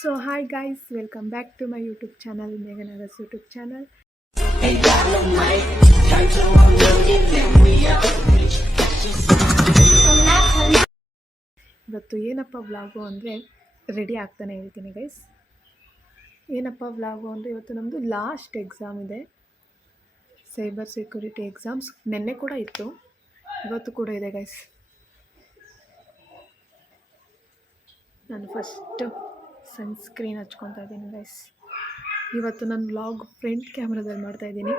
So hi guys, welcome back to my YouTube channel, Meghana's YouTube channel. ಇವತ್ತು ಏನಪ್ಪ vlog ಅಂದರೆ ready ಆಗ್ತಾನೆ ಇರ್ತೀನಿ ಗೈಸ್. ಏನಪ್ಪ ವ್ಲಾಗು ಅಂದರೆ ಇವತ್ತು ನಮ್ಮದು ಲಾಸ್ಟ್ ಎಕ್ಸಾಮ್ ಇದೆ, ಸೈಬರ್ ಸೆಕ್ಯೂರಿಟಿ ಎಕ್ಸಾಮ್ಸ್. ನೆನ್ನೆ ಕೂಡ ಇತ್ತು, ಇವತ್ತು ಕೂಡ ಇದೆ ಗೈಸ್. ನಾನು ಫಸ್ಟು ಸನ್ಸ್ಕ್ರೀನ್ ಹಚ್ಕೊತಾ ಇದ್ದೀನಿ ಗೈಸ್. ಇವತ್ತು ನಾನು ವ್ಲಾಗ್ ಫ್ರಂಟ್ ಕ್ಯಾಮ್ರಾದಲ್ಲಿ ಮಾಡ್ತಾಯಿದ್ದೀನಿ,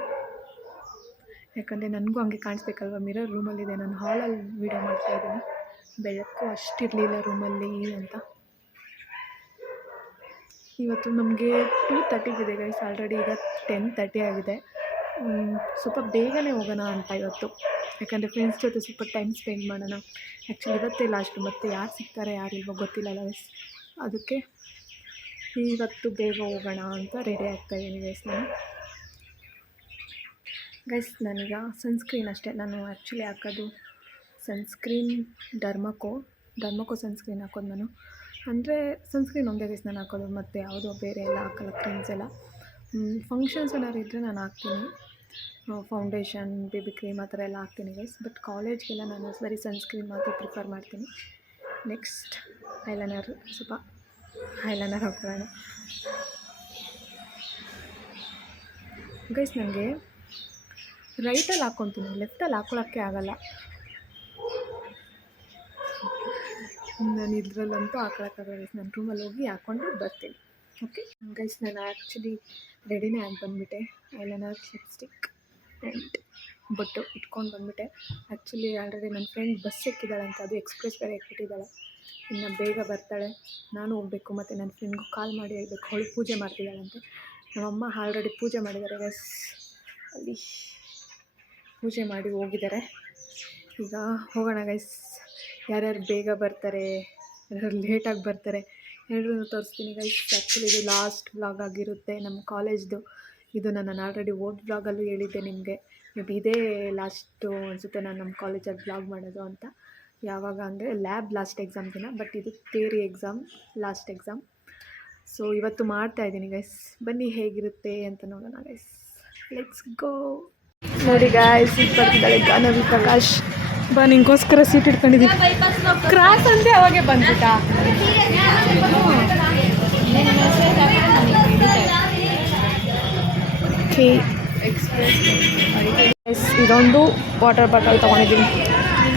ಯಾಕಂದರೆ ನನಗೂ ಹಂಗೆ ಕಾಣಿಸ್ಬೇಕಲ್ವ. ಮಿರರ್ ರೂಮಲ್ಲಿದೆ, ನಾನು ಹಾಲಲ್ಲಿ ವೀಡಿಯೋ ಮಾಡ್ತಾಯಿದ್ದೀನಿ. ಬೆಳಕು ಅಷ್ಟಿರಲಿಲ್ಲ ರೂಮಲ್ಲಿ ಅಂತ. ಇವತ್ತು ನಮಗೆ 2:30 ಗೈಸ್, ಆಲ್ರೆಡಿ ಈಗ 10:30 ಆಗಿದೆ. ಸ್ವಲ್ಪ ಬೇಗನೆ ಹೋಗೋಣ ಅಂತ ಇವತ್ತು, ಯಾಕಂದರೆ ಫ್ರೆಂಡ್ಸ್ ಜೊತೆ ಸ್ವಲ್ಪ ಟೈಮ್ ಸ್ಪೆಂಡ್ ಮಾಡೋಣ. ಆ್ಯಕ್ಚುಲಿ ಇವತ್ತೇ ಲಾಸ್ಟು, ಮತ್ತು ಯಾರು ಸಿಗ್ತಾರೆ ಯಾರಿಲ್ವೋ ಗೊತ್ತಿಲ್ಲಲ್ಲ ಗೈಸ್. ಅದಕ್ಕೆ ಇವತ್ತು ಬೇಗ ಹೋಗೋಣ ಅಂತ ರೆಡಿ ಆಗ್ತಾಯಿದ್ದೀನಿ ಗೈಸ್. ನಾನೀಗ ಸನ್ಸ್ಕ್ರೀನ್ ಅಷ್ಟೇ, ನಾನು ಆ್ಯಕ್ಚುಲಿ ಹಾಕೋದು ಸನ್ಸ್ಕ್ರೀನ್ ಡರ್ಮಕೋ ಸನ್ಸ್ಕ್ರೀನ್ ಹಾಕೋದು ನಾನು. ಅಂದರೆ ಸನ್ಸ್ಕ್ರೀನ್ ಒಂದೇ ಗೈಸ್ ನಾನು ಹಾಕೋದು, ಮತ್ತು ಯಾವುದೋ ಬೇರೆ ಎಲ್ಲ ಹಾಕಲ್ಲ, ಕ್ರೀಮ್ಸ್ ಎಲ್ಲ. ಫಂಕ್ಷನ್ಸ್ ಏನಾದ್ರು ಇದ್ದರೆ ನಾನು ಹಾಕ್ತೀನಿ, ಫೌಂಡೇಶನ್, ಬೇಬಿ ಕ್ರೀಮ್ ಆ ಥರ ಎಲ್ಲ ಹಾಕ್ತೀನಿ ಗೈಸ್. ಬಟ್ ಕಾಲೇಜ್ಗೆಲ್ಲ ನಾನು ಬರೀ ಸನ್ಸ್ಕ್ರೀನ್ ಮಾತ್ರ ಪ್ರಿಫರ್ ಮಾಡ್ತೀನಿ. ನೆಕ್ಸ್ಟ್ ಸ್ವಲ್ಪ ಐಲೈನರ್ ಹಾಕೋಣ ಗೈಸ್. ನನಗೆ ರೈಟಲ್ಲಿ ಹಾಕ್ಕೊತೀನಿ, ಲೆಫ್ಟಲ್ಲಿ ಹಾಕ್ಕೊಳ್ಳೋಕ್ಕೆ ಆಗಲ್ಲ. ನಾನು ಇದರಲ್ಲಂತೂ ಹಾಕೊಳಕ್ಕಾಗಲ್ಲ ಗೈಸ್. ನಾನು ರೂಮಲ್ಲಿ ಹೋಗಿ ಹಾಕ್ಕೊಂಡು ಬರ್ತೀನಿ. ಓಕೆ ಗೈಸ್, ನಾನು ಆ್ಯಕ್ಚುಲಿ ರೆಡಿನೇ ಆಗಿ ಬಂದುಬಿಟ್ಟೆ. ಐಲೈನರ್, ಲಿಪ್ಸ್ಟಿಕ್ ಆ್ಯಂಡ್ ಬೊಟ್ಟು ಇಟ್ಕೊಂಡು ಬಂದುಬಿಟ್ಟೆ. ಆ್ಯಕ್ಚುಲಿ ಆಲ್ರೆಡಿ ನನ್ನ ಫ್ರೆಂಡ್ ಬಸ್ ಎಕ್ಕಿದ್ದಾಳೆ ಅಂತ, ಅದು ಎಕ್ಸ್ಪ್ರೆಸ್ ಬೇರೆ ಎಕ್ಕಿಟ್ಟಿದ್ದಾಳೆ. ಇನ್ನು ಬೇಗ ಬರ್ತಾಳೆ, ನಾನು ಹೋಗಬೇಕು. ಮತ್ತು ನನ್ನ ಫ್ರೆಂಡ್ಗೂ ಕಾಲ್ ಮಾಡಿ ಹೇಳಬೇಕು, ಅವಳು ಪೂಜೆ ಮಾಡ್ತಿದ್ದಾಳಂತೆ. ನಮ್ಮಮ್ಮ ಆಲ್ರೆಡಿ ಪೂಜೆ ಮಾಡಿದ್ದಾರೆ ಗೈಸ್, ಅಲ್ಲಿ ಪೂಜೆ ಮಾಡಿ ಹೋಗಿದ್ದಾರೆ. ಈಗ ಹೋಗೋಣ ಗೈಸ್. ಯಾರ್ಯಾರು ಬೇಗ ಬರ್ತಾರೆ, ಯಾರ್ಯಾರು ಲೇಟಾಗಿ ಬರ್ತಾರೆ ಎಲ್ಲರೂ ತೋರಿಸ್ತೀನಿ ಗೈಸ್. ಆ್ಯಕ್ಚುಲಿ ಇದು ಲಾಸ್ಟ್ ವ್ಲಾಗ್ ಆಗಿರುತ್ತೆ ನಮ್ಮ ಕಾಲೇಜ್ದು. ಇದು ನಾನು ಆಲ್ರೆಡಿ ಓಲ್ಡ್ ವ್ಲಾಗಲ್ಲೂ ಹೇಳಿದ್ದೆ ನಿಮಗೆ. ಮೇ ಬಿ ಇದೇ ಲಾಸ್ಟು ಅನಿಸುತ್ತೆ ನಾನು ನಮ್ಮ ಕಾಲೇಜಲ್ಲಿ ವ್ಲಾಗ್ ಮಾಡೋದು ಅಂತ. ಯಾವಾಗ ಅಂದರೆ ಲ್ಯಾಬ್ ಲಾಸ್ಟ್ ಎಕ್ಸಾಮ್ ದಿನ, ಬಟ್ ಇದು theory exam last exam. So ಇವತ್ತು ಮಾಡ್ತಾಯಿದ್ದೀನಿ ಗೈಸ್. ಬನ್ನಿ ಹೇಗಿರುತ್ತೆ ಅಂತ ನೋಡೋಣ ಗೈಸ್. Let's go. ನೋಡಿ ಗಾಯ್ಸ್, ಈಗ ಬರ್ತಿದ್ದಾಳೆ ಗಾನವಿ ಪ್ರಕಾಶ್. ನಿಂಗೋಸ್ಕರ ಸೀಟ್ ಇಟ್ಕೊಂಡಿದ್ದೀನಿ. ಕ್ರಾಸ್ ಅಂದರೆ ಅವಾಗೆ ಬಂದ್ಬಿಟ್ಟ. ಓಕೆ, ಇದೊಂದು ವಾಟರ್ ಬಾಟಲ್ ತೊಗೊಂಡಿದ್ದೀನಿ.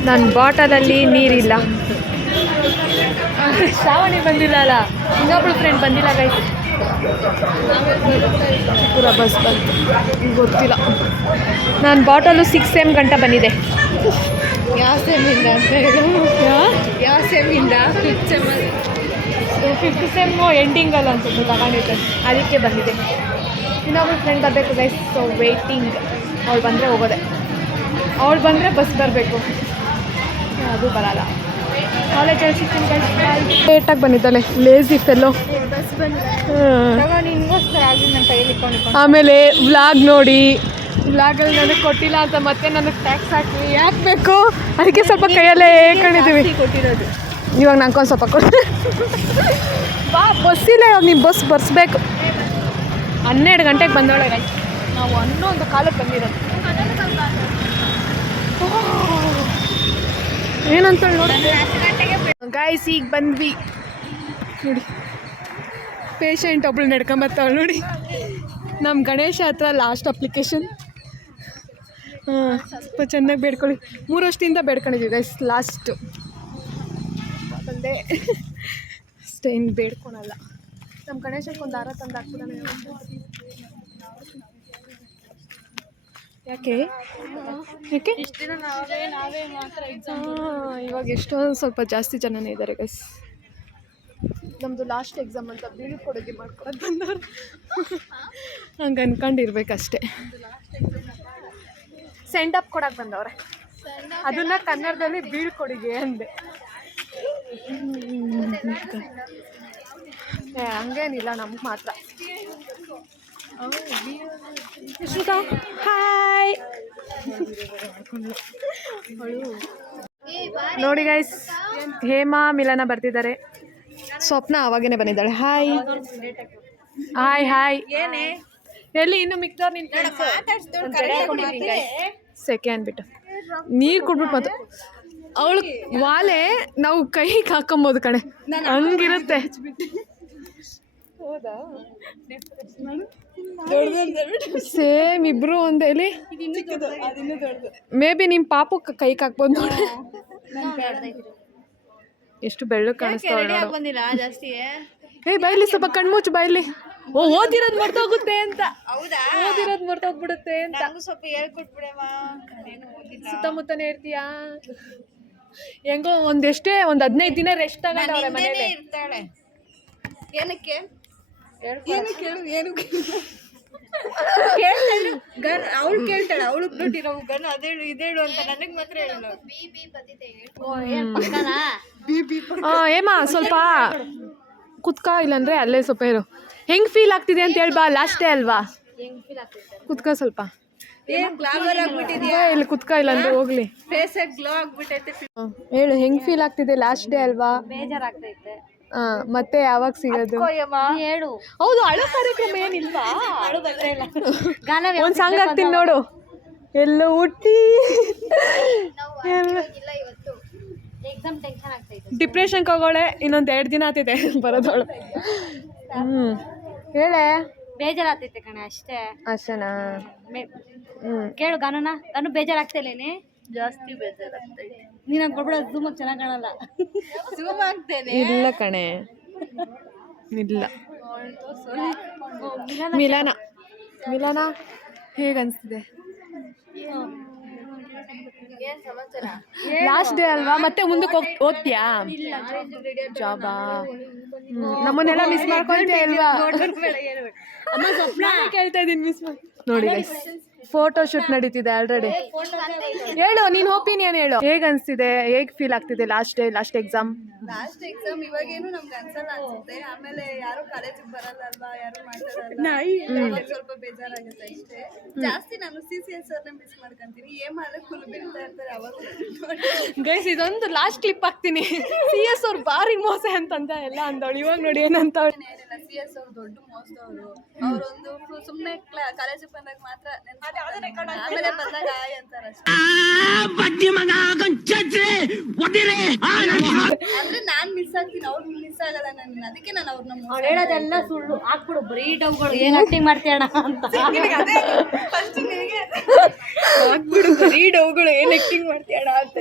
ನನ್ನ ಬಾಟಲಲ್ಲಿ ನೀರಿಲ್ಲ. ಶ್ರಾವಣಿ ಬಂದಿಲ್ಲ ಅಲ್ಲ, ಇನ್ನೊಬ್ಳು ಫ್ರೆಂಡ್ ಬಂದಿಲ್ಲ ಗೈಸ್. ಪೂರ ಬಸ್ ಬಂತು, ಗೊತ್ತಿಲ್ಲ. ನನ್ನ ಬಾಟಲು 6 ಸೆಮ್ ಗಂಟ ಬಂದಿದೆ. ಯಾವ ಸೆಮ್ಮಿಂದ ಅಂತ ಹೇಳು. ಯಾವ ಸೆಮ್ಮಿಂದ? 5th ಸೆಮ್ಮು ಎಂಡಿಂಗಲ್ಲ ಅನ್ಸುತ್ತೆ ತಗೊಂಡಿದ್ದೆ, ಅದಕ್ಕೆ ಬಂದಿದೆ. ಇನ್ನೊಬ್ಳು ಫ್ರೆಂಡ್ ಬರಬೇಕು ಗೈಸ್, ಸೊ ವೇಟಿಂಗ್. ಅವಳು ಬಂದರೆ ಹೋಗೋದೆ, ಅವಳು ಬಂದರೆ ಬಸ್ ಬರಬೇಕು, ಅದು ಬರಲ್ಲ. ಕಾಲೇಜಲ್ಲಿ ಸಿಗ್ತೀನಿ ಗೈಸ್. ಲೇಟಾಗಿ ಬಂದಿದ್ದಾಳೆ, ಲೇಸಿ ಫೆಲ್ಲೋ. ಬಸ್ ನಿನ್ಗೋಸ್ಕರ ಆಗಿ ನನ್ನ ಕೈಯಲ್ಲಿ ಇಟ್ಕೊಂಡು. ಆಮೇಲೆ ವ್ಲಾಗ್ ನೋಡಿ, ವ್ಲಾಗಲ್ಲಿ ನನಗೆ ಕೊಟ್ಟಿಲ್ಲ ಅಂತ ಮತ್ತೆ ನನಗೆ ಟ್ಯಾಕ್ಸ್ ಹಾಕಿ ಯಾಕೆ ಬೇಕು, ಅದಕ್ಕೆ ಸ್ವಲ್ಪ ಕೈಯಲ್ಲೇ ಹೇಳ್ಕೊಂಡಿದ್ದೀವಿ. ಕೊಟ್ಟಿರೋದು ಇವಾಗ ನಂಗೊಂದು ಸ್ವಲ್ಪ ಕೊಟ್ಟು ಬಾ. ಬಸ್ಸಿಲ್ಲ ಇವಾಗ, ನೀವು ಬಸ್ ಬರ್ಸ್ಬೇಕು. 12 ಗಂಟೆಗೆ ಬಂದವಳೆ ಗೈಸ್, ನಾವು 11 ಕಾಲಕ್ಕೆ ಬಂದಿರೋದು. ಏನಂತ ನೋಡಿ ಗೈಸ್, ಈಗ ಬಂದ್ವಿ ನೋಡಿ. ಪೇಷಂಟ್ ಒಬ್ಳು ನಡ್ಕೊಂಬರ್ತಾವಳು ನೋಡಿ. ನಮ್ಮ ಗಣೇಶ ಹತ್ರ ಲಾಸ್ಟ್ ಅಪ್ಲಿಕೇಶನ್. ಸ್ವಲ್ಪ ಚೆನ್ನಾಗಿ ಬೇಡ್ಕೊಳ್ಳಿ. 3 ವರ್ಷದಿಂದ ಬೇಡ್ಕೊಂಡಿದ್ದೀವಿ ಗೈಸ್, ಲಾಸ್ಟು ಬಂದೆ ಅಷ್ಟೇ, ಇನ್ನು ಬೇಡ್ಕೊಳಲ್ಲ. ನಮ್ಮ ಗಣೇಶಕ್ಕೆ ಒಂದು ದಾರ ತಂದು ಹಾಕ್ಬಿಡೋಣ. ಯಾಕೆ ಇಷ್ಟು ದಿನ ನಾವೇ ಮಾತ್ರ ಎಕ್ಸಾಮ್. ಇವಾಗ ಎಷ್ಟೊಂದು ಸ್ವಲ್ಪ ಜಾಸ್ತಿ ಜನನೇ ಇದ್ದಾರೆ ಗೈಸ್. ನಮ್ಮದು ಲಾಸ್ಟ್ ಎಕ್ಸಾಮ್ ಅಂತ ಬೀಳ್ಕೊಡುಗೆ ಮಾಡ್ಕೊಳಕ್ಕೆ ಬಂದವರು. ಹಂಗೆ ಅನ್ಕೊಂಡಿರ್ಬೇಕಷ್ಟೆ. ಸೆಂಡ್ ಅಪ್ ಕೊಡಕ್ಕೆ ಬಂದವ್ರೆ, ಅದನ್ನು ಕನ್ನಡದಲ್ಲಿ ಬೀಳ್ಕೊಡುಗೆ ಅಂದೆ. ಹಂಗೇನಿಲ್ಲ, ನಮ್ಗೆ ಮಾತ್ರ. ಹಾಯ್ ನೋಡಿ ಗೈಸ್, ಹೇಮಾ ಮಿಲನ ಬರ್ತಿದ್ದಾರೆ. ಸ್ವಪ್ನ ಅವಾಗೇನೆ ಬಂದಿದ್ದಾಳೆ. Hi hi hi. ಎಲ್ಲಿ ಇನ್ನು ಮಿಕ್ದವ್ರು ನಿಂತು ಸೆಕೆ ಅಂದ್ಬಿಟ್ಟು ನೀರು ಕೊಟ್ಬಿಟ್ಟು ಮತ್ತು ಅವಳು ವಾಲೆ ನಾವು ಕೈಗೆ ಹಾಕೊಂಬೋದು ಕಣೆ, ಹಂಗಿರುತ್ತೆ. ಸೇಮ್ ಇಬ್ರು ಒಂದೇ. ಇಲ್ಲಿ ಮೇ ಬಿ ನಿಮ್ಮ ಪಾಪು ಕೈಗೆ ಹಾಕ್ಬೋದು ನೋಡಿ. ಎಷ್ಟು ಬೆಳ್ಳಗೆ ಕಾಣಿಸ್ತಾಳೆ ಬಂದಿಲ್ಲ ಜಾಸ್ತಿ. ಬೈಲಿ ಸ್ವಲ್ಪ ಕಣ್ಮುಚ್ಚು ಬೈಲಿ. ಓದಿರೋದು ಮರ್ತೋಗುತ್ತೆ ಅಂತ. ಹೌದಾ? ಓದಿರೋದು ಮರ್ತೋಗ್ಬಿಡುತ್ತೆ ಅಂತ. ಸ್ವಲ್ಪ ಹೇಳ್ಕೊಟ್ಬಿಡಮ್ಮ. ಸುತ್ತಮುತ್ತನೇ ಇರ್ತೀಯಾ? ಹೆಂಗೋ ಒಂದೆಷ್ಟೇ ಒಂದು 15 ದಿನ ರೆಸ್ಟ್ ತಗೊಂಡವ್ರೆ ಮನೇಲಿ. ಇರ್ತಾಳೆ. ಏನಕ್ಕೆ ಏನು ಅವಳು ಕೇಳ್ತಾಳೆ. ಅವಳು ಬಿಟ್ಟಿರೋ ಗನ್ ಅದೇಳು ಇದೇಳು ಅಂತ ನನಗೆ ಮಾತ್ರ ಹೇಳಲ್ಲ. ಏಮಾ ಸ್ವಲ್ಪ ಕುತ್ಕ, ಇಲ್ಲಾಂದ್ರೆ ಅಲ್ಲೇ ಸ್ವಲ್ಪ ಇರು. ಹೆಂಗ್ ಫೀಲ್ ಆಗ್ತಿದೆ ಅಂತ ಹೇಳ್ಬಾ, ಲಾಸ್ಟ್ ಡೇ ಅಲ್ವಾ? ಕುತ್ಕ ಸ್ವಲ್ಪ. ಗ್ಲಾಮರ್ ಆಗ್ಬಿಟ್ಟಿದ್ಯಾ? ಇಲ್ಲಿ ಕುತ್ಕ, ಇಲ್ಲಾಂದ್ರೆ ಹೋಗ್ಲಿ. ಫೇಸ್ ಗ್ಲೋ ಆಗ್ಬಿಟ್ಟೈತೆ. ಹೇಳು, ಹೆಂಗ್ ಫೀಲ್ ಆಗ್ತಿದೆ? ಲಾಸ್ಟ್ ಡೇ ಅಲ್ವಾ? ಬೇಜಾರಾಗ್ತೈತೆ. ಮತ್ತೆ ಯಾವಾಗ ಸಿಗೋದು? ಹೇಳು. ಹೌದು, ಅಳೋ ಕಾರ್ಯಕ್ರಮ ಏನಿಲ್ವಾ? ಒಂದ್ ಸಾಂಗ್ ಹಾಕ್ತೀನಿ ನೋಡು. ಎಲ್ಲ ಹುಟ್ಟಿ ಡಿಪ್ರೆಷನ್ಗೆ ಹೋಗೋಳೆ. ಇನ್ನೊಂದು 2 ದಿನ ಆಗ್ತೈತೆ ಬರೋದವಳು. ಹೇಳೆ. ಬೇಜಾರಾಗ್ತೈತೆ ಕಣೆ ಅಷ್ಟೇ. ಅಷ್ಟೇನಾ? ಕೇಳು ಗನನ. ಗನು ಬೇಜಾರಾಗ್ತೇನೆ. ಜಾಸ್ತಿ ಬೇಜಾರಾಗ್ತೈತೆ. ನೀನು ಕೊಡ್ಬಿಡ. ಝೂಮ್ ಚೆನ್ನಾಗಿ ಕಾಣಲ್ಲ. ಝೂಮ್ ಆಗ್ತೇನೆ. ಇಲ್ಲ ಕಣೆ, ಇಲ್ಲ. ಮಿಲನ ಮಿಲನ ಹೇಗನ್ಸ್ತಿದೆ? ಲಾಸ್ಟ್ ಡೇ ಅಲ್ವಾ? ಮತ್ತೆ ಮುಂದಕ್ಕೆ ಓದ್ತೀಯಾ? ಜಾಬಾ? ನಮ್ಮನ್ನೆಲ್ಲ ಮಿಸ್ ಮಾಡ್ಕೊಳ್ತೀಯ ಅಲ್ವಾ? ಕೇಳ್ತಾ ಇದ್ದೀನಿ, ಮಿಸ್ ಮಾಡಿ. ನೋಡಿ ಫೋಟೋ ಶೂಟ್ ನಡೀತಿದೆ ಆಲ್ರೆಡಿ. ಹೇಳು, ನೀನ್ ಒಪಿನಿಯನ್ ಹೇಳು. ಹೇಗ್ ಅನ್ಸ್ತಿದೆ? ಹೇಗ್ ಫೀಲ್ ಆಗ್ತಿದೆ? ಲಾಸ್ಟ್ ಎಕ್ಸಾಮ್ ಇವಾಗೇನು ನಮ್ಗೆ ಅನ್ಸಲ್ಲ ಅನ್ಸುತ್ತೆ. ಆಮೇಲೆ ಯಾರು ಕಾಲೇಜಿಗೆ ಬರಲ್ಲ ಅಲ್ವಾ, ಯಾರು ಮಾತಾಡಲ್ಲ. ಸ್ವಲ್ಪ ಬೇಜಾರಾಗುತ್ತೆ ಅಷ್ಟೇ. ಜಾಸ್ತಿ ನಾನು CCS ಅವ್ರನ್ನ ಮಿಸ್ ಮಾಡ್ಕೊಂತೀನಿ. ಫುಲ್ ಬೀಳ್ತಾ ಇರ್ತಾರೆ ಅವಾಗ. ಗೈಸ್, ಇದೊಂದು ಲಾಸ್ಟ್ ಕ್ಲಿಪ್ ಹಾಕ್ತೀನಿ. CS ಅವ್ರು ಬಾರಿ ಮೋಸ ಅಂತಂದ ಎಲ್ಲ ಅಂದವಳು. ಇವಾಗ ನೋಡಿ ಏನಂತ. CS ಅವ್ರು ದೊಡ್ಡ ಮೋಸದವರು. ಅವರೊಂದು ಸುಮ್ಮನೆ ಕಾಲೇಜಿಗೆ ಬಂದಾಗ ಮಾತ್ರ ಆಮೇಲೆ ಬಂದಾಗ ಅಂತಾರೆ ಅಂದ್ರೆ ನಾನ್ ಮಿಸ್ ಆಗ್ತೀನಿ, ಅವ್ರು ಮಿಸ್ ಆಗಲ್ಲ. ನನ್ನ ಅದಕ್ಕೆ ನಾನು ಅವ್ರನ್ನ ಹೇಳೋದೆಲ್ಲ ಸುಳ್ಳು. ಹಾಕ್ಬಿಡು ಬರೀ ಡೌಗಳು. ಏನ್ ಆಕ್ಟಿಂಗ್ ಮಾಡ್ತೀಯಣ ಅಂತ ಹಾಕ್ಬಿಡು. ಬರೀ ಡೌಗಳು ಏನ್ ಆಕ್ಟಿಂಗ್ ಮಾಡ್ತೀಯಣ ಅಂತ.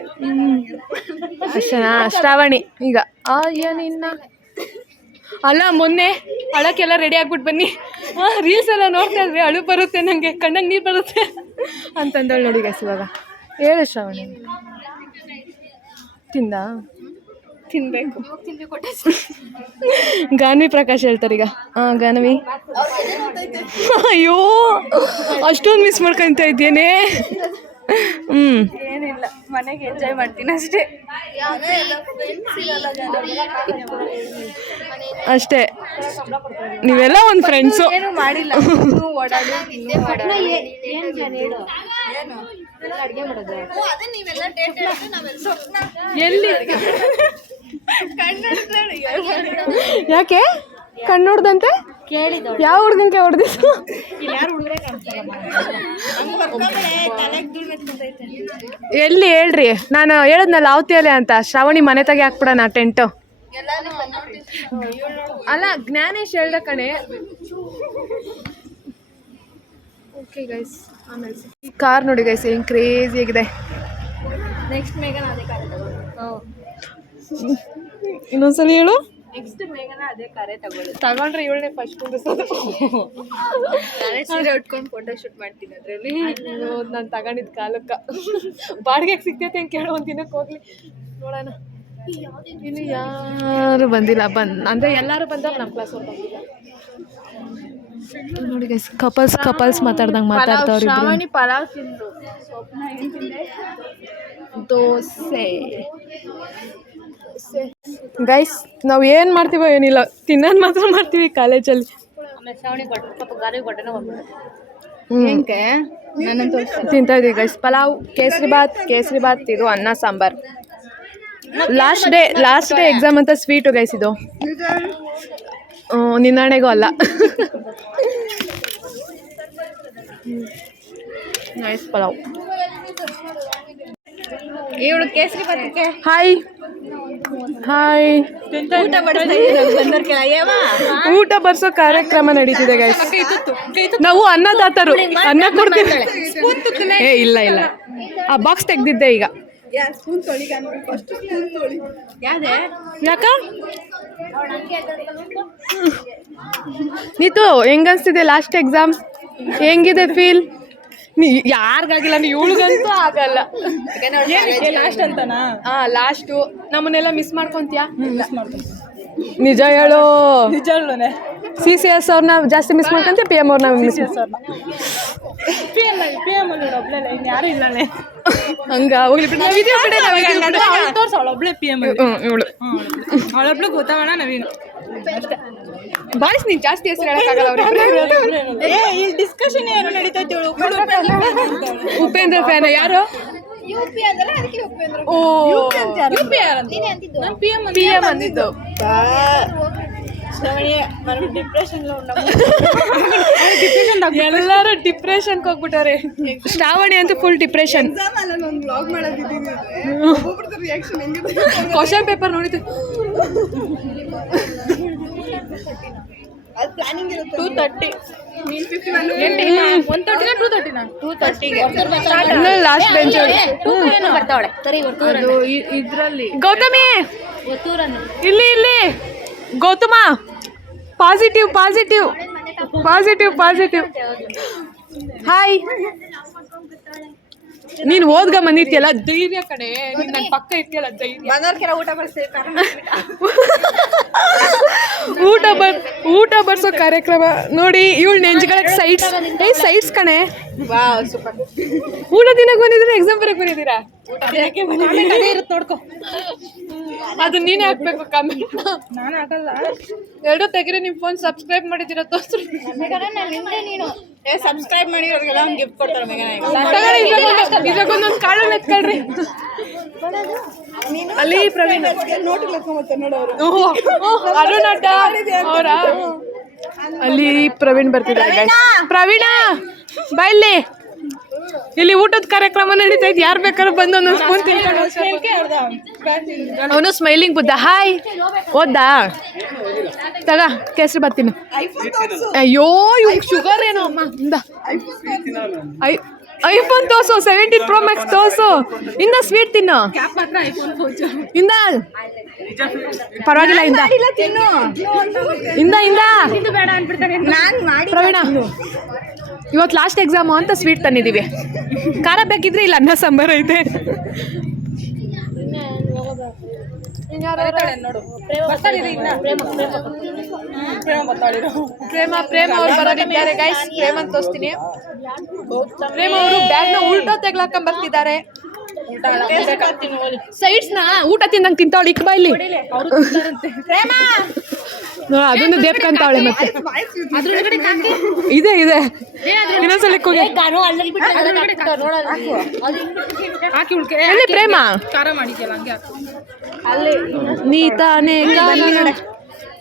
ಅಷ್ಟನಾ? ಶ್ರಾವಣಿ ಈಗ ನಿನ್ನ ಅಲ್ಲ, ಮೊನ್ನೆ ಅಳಕ್ಕೆಲ್ಲ ರೆಡಿ ಆಗ್ಬಿಟ್ಟು ಬನ್ನಿ. ರೀಲ್ಸ್ ಎಲ್ಲ ನೋಡ್ತಾ ಇದ್ವಿ, ಅಳು ಬರುತ್ತೆ ನನಗೆ, ಕಣ್ಣಲ್ಲಿ ನೀರು ಬರುತ್ತೆ ಅಂತಂದಳು ನೋಡಿ ಗೈಸ್. ಇವಾಗ ಹೇಳು ಶ್ರಾವಣಿ. ತಿನ್ಬೇಕು. ಗಾನ್ವಿ ಪ್ರಕಾಶ್ ಹೇಳ್ತಾರೀಗ. ಗಾನ್ವಿ, ಅಯ್ಯೋ ಅಷ್ಟೊಂದು ಮಿಸ್ ಮಾಡ್ಕೊಂತ ಇದ್ದೇನೆ. ಏನಿಲ್ಲ, ಮನೆಗೆ ಎಂಜಾಯ್ ಮಾಡ್ತೀನಿ ಅಷ್ಟೇ. ಅಷ್ಟೇ. ನೀವೆಲ್ಲ ಒಂದು ಫ್ರೆಂಡ್ಸು. ಏನು ಮಾಡಿಲ್ಲ, ಓಡಾಡಿ ಅದೇ ನೀವೆಲ್ಲ ಡೇಟ್ ಎಲ್ಲಿ? ಯಾಕೆ ಕಣ್ಣೊಡ್ದಂತೆ? ಕೇಳಿದವಳು. ಯಾವ ಹುಡ್ಗಂಗೆ ಹೊಡೆದಿದ್ದು? ಎಲ್ಲಿ ಹೇಳ್ರಿ? ನಾನು ಹೇಳದ್ನಲ್ಲ ಅವತಿಯಲ್ಲೇ ಅಂತ. ಶ್ರಾವಣಿ ಮನೆ ತೆಗೆ ಹಾಕ್ಬಿಡೋಣ ಟೆಂಟು. ಅಲ್ಲ, ಜ್ಞಾನೇಶ್ ಹೇಳ್ದ ಕಣೆ. ಓಕೆ ಗೈಸ್, ಆಮೇಲೆ ಈ ಕಾರ್ ನೋಡಿ ಗೈಸ್ ಹೆಂಗ್ ಕ್ರೇಜಿ ಆಗಿದೆ. ನೆಕ್ಸ್ಟ್ ಮೇಘನ ಅದೇ ಕಾರೇ ಇನ್ನೊಂದ್ಸಲ ಹೇಳು. ನೆಕ್ಸ್ಟ್ ಮೇಘನ ಅದೇ ಕಾರೇ ತಗೊಂಡ್ರೆ ಇವಳನ್ನೇ ಫಸ್ಟ್ ಕುಂದಿಸೋದು. ಸೀರೆ ಉಟ್ಕೊಂಡು ಫೋಟೋ ಶೂಟ್ ಮಾಡ್ತೀನಿ ಅದರಲ್ಲಿ. ನಾನು ತಗೊಂಡಿದ್ದು ಕಾಲಕ್ಕೆ ಬಾಡಿಗೆಗೆ ಸಿಗ್ತೈತೆ ಅಂತ ಕೇಳೋ ಒಂದು ದಿನಕ್ಕೆ ಹೋಗ್ಲಿ ನೋಡೋಣ. ಇನ್ನು ಯಾರು ಬಂದಿಲ್ಲ. ಅಂದರೆ ಎಲ್ಲರೂ ಬಂದವ್ರು ನಮ್ಮ ಕ್ಲಾಸ್ ಅವ್ರು ಬಂದಿಲ್ಲ ನೋಡಿ ಗೈಸ್. ಕಪಲ್ಸ್ ಮಾತಾಡ್ದಂಗೆ ಮಾತಾಡ್ತಾವ್ರಿ. ಶ್ರಾವಣಿ ಪಲಾವ್ ತಿಂದು. ದೋಸೆ ಗೈಸ್, ನಾವು ಏನು ಮಾಡ್ತೀವೋ ಏನಿಲ್ಲ, ತಿನ್ನೋದು ಮಾತ್ರ ಮಾಡ್ತೀವಿ ಕಾಲೇಜಲ್ಲಿ. ಆಮೇಲೆ ಶ್ರಾವಣಿ ಸ್ವಲ್ಪ ಗಾರಿ ಬಟ್ಟೆನ ಬಂದ್ಬಿಡುತ್ತೆ. ತಿಂತಾ ಇದೀವಿ ಗೈಸ್. ಪಲಾವ್, ಕೇಸರಿ ಬಾತ್, ಇದು ಅನ್ನ ಸಾಂಬಾರ್. ಲಾಸ್ಟ್ ಡೇ ಎಕ್ಸಾಮ್ ಅಂತ ಸ್ವೀಟು ಗೈಸ್ ಇದು. ನಿನ್ನಣೆಗೂ ಅಲ್ಲ. ನೈಸ್ ಪಲಾವ್. ಇವಳು ಕೇಸರಿ ಬತ್ತಕ್ಕೆ ಹಾಯ್ ಊಟ ಬರ್ಸೋ ಕಾರ್ಯಕ್ರಮ ನಡೀತಿದೆ ಗೈಸ್. ನಾವು ಅನ್ನದಾತರು, ಅನ್ನ ಕೊಡ್ತೀವಿ. ಏ ಇಲ್ಲ ಆ ಬಾಕ್ಸ್ ತೆಗ್ದಿದ್ದೆ ಈಗ. ಯಾಕ ನೀತು ಹೆಂಗನ್ಸ್ತಿದೆ ಲಾಸ್ಟ್ ಎಕ್ಸಾಮ್? ಹೆಂಗಿದೆ ಫೀಲ್? ಯಾರಿಗಾಗಿಲ್ಲ, ಇವಳಿಗಂತೂ ಆಗಲ್ಲ. ಲಾಸ್ಟ್ ಅಂತನಾ? ಲಾಸ್ಟು ನಮ್ಮನ್ನೆಲ್ಲ ಮಿಸ್ ಮಾಡ್ಕೊಂತೀಯಾ? ನಿಜ ಹೇಳು. ನಿಜ ಹೇಳೋನೆ. CCS ಅವ್ರನ್ನ ಜಾಸ್ತಿ ಮಿಸ್ ಮಾಡ್ಕೊಂತೀಯ? PM ಅವ್ರನ್ನ ಮಿಸ್? PM ಯಾರು ಇಲ್ಲೇ ಹಂಗ ಹೋಗ್ಲಿ ಬಿಟ್ಟು ನಾವಿದೀವಿ ಬಿಡಿ. ಅವಳೊಬ್ಳೆ PM ಇವಳು ಅವಳೊಬ್ಳು ಗೊತ್ತಾವಣ ನವೀನು ಅಷ್ಟೇ. ಬಾಯ್ಸ್ ನೀನ್ ಜಾಸ್ತಿ ಹೆಸರು ಹೇಳಕ್ಕಾಗಲ್ಲ ಅವ್ರಿಗೆ. ಈ ಡಿಸ್ಕಷನ್ ಏನು ನಡೀತೈತಿ? ಉಪೇಂದ್ರ ಫ್ಯಾನ್ ಯಾರು? PM ಅಂದಿದ್ದು. ಎಲ್ಲಾರು ಡಿಪ್ರೆಷನ್ಗೆ ಹೋಗ್ಬಿಟ್ಟವ್ರೆ. ಶ್ರಾವಣಿ ಅಂತೂ ಫುಲ್ ಡಿಪ್ರೆಷನ್. ಕ್ವಶನ್ ಪೇಪರ್ ನೋಡಿದ್ದು 230 ಲಾಸ್ಟ್ ಬೆಂಚ್ ಇದ್ರಲ್ಲಿ ಗೌತಮಿ ಇಲ್ಲಿ ಗೌತಮ ಪಾಸಿಟಿವ್ ಹಾಯ್. ನೀನು ಓದ್ಗ ಬಂದಿರ್ತೀಯಲ್ಲ, ಧೈರ್ಯ ಕಡೆ. ನೀನು ನನ್ನ ಪಕ್ಕ ಇರ್ತೀಯಲ್ಲ, ಧೈರ್ಯ. ಊಟ ಬರ್ಸೋ ಕಾರ್ಯಕ್ರಮ ನೋಡಿ. ಇವಳು ನೆಂಜ್ಗಳಕ್ಕೆ ಸೈಡ್ಸ್ ಕಣೆ. ಊಟ ದಿನಕ್ಕೆ ಬಂದಿದ್ದೀರಾ? ಎಕ್ಸಾಮ್ ಬರಕ್ಕೆ ಬಂದಿದ್ದೀರಾ? ನೋಡ್ಕೊ. ಅದು ನೀನೇ ಹಾಕ್ಬೇಕು ಕಾಮೆಂಟ್. ನಾನು ಹಾಕಲ್ಲ. ಎರಡು ತೆಗಿರಿ. ನಿಮ್ಮ ಫೋನ್ ಸಬ್ಸ್ಕ್ರೈಬ್ ಮಾಡಿದ್ದೀರಾ ತೋರಿಸ್ರಿ. ಸಬ್ಸ್ಕ್ರೈಬ್ ಮಾಡಿರೋರಿಗೆಲ್ಲ ಒಂದು ಗಿಫ್ಟ್ ಕೊಡ್ತಾರೆ. ಇದ್ರಾಗೊಂದೊಂದು ಕಾಳು ಎತ್ಕೊಳ್ರಿ. ಅಲ್ಲಿ ಪ್ರವೀಣ್ ಅರುಣಾಟ ಅವರ ಅಲ್ಲಿ ಪ್ರವೀಣ್ ಬರ್ತಿದ್ದಾರೆ. ಪ್ರವೀಣ ಬಾ ಇಲ್ಲಿ. ಇಲ್ಲಿ ಊಟದ ಕಾರ್ಯಕ್ರಮ ನಡೀತಾ ಇದ್ದು. ಯಾರು ಬೇಕಾದ್ರೂ ಬಂದು ಒಂದೊಂದು ಸ್ಪೂನ್ ತಿನ್ಕೊಂಡು. ಅವನು ಸ್ಮೈಲಿಂಗ್ ಬುದ್ಧ. ಹಾಯ್ ಓದ್ದಾ? ತಗ ಕೇಸರಿ ಬರ್ತೀನಿ. ಅಯ್ಯೋ ಇವ್ ಶುಗರ್ ಏನೋ ಅಮ್ಮ. ಐಫೋನ್ ತೋರ್ಸು. 17 Pro Max ತೋರ್ಸು. ಇಂದ ಸ್ವೀಟ್ ತಿನ್ನು. ಇಂದ ಪರವಾಗಿಲ್ಲ. ಇಂದ ಪ್ರವೀಣ ಇವತ್ತು ಲಾಸ್ಟ್ ಎಕ್ಸಾಮು ಅಂತ ಸ್ವೀಟ್ ತಂದಿದ್ದೀವಿ. ಖಾರ ಬೇಕಿದ್ರೆ ಇಲ್ಲ ಅನ್ನ ಸಾಂಬಾರು ಐತೆ. ಪ್ರೇಮ ಅವ್ರು ಬರೋದಿದ್ದಾರೆ ಗೈಸ್. ಪ್ರೇಮ ಅಂತ ತೋರಿಸ್ತೀನಿ. ಪ್ರೇಮ ಅವರು ಬ್ಯಾಗ್ನ ಉಲ್ಟಾ ತೆಗ್ಲಾಕೊಂಡ್ ಬರ್ತಿದ್ದಾರೆ. ಸೈಡ್ಸ್ ನ ಊಟ ತಿಂದಂಗೆ ತಿಂತಾವಳಿ. ಇಕ್ ಬಾ ಇಲ್ಲಿ. ನೋಡ ಅದೊಂದು ದೇಪ್ಕಂತಾವಳೆ. ಮತ್ತೆ ಇದೆ ಇನ್ನೊಂದ್ಸಲ ಪ್ರೇಮ ನೀ ತಾನೇ.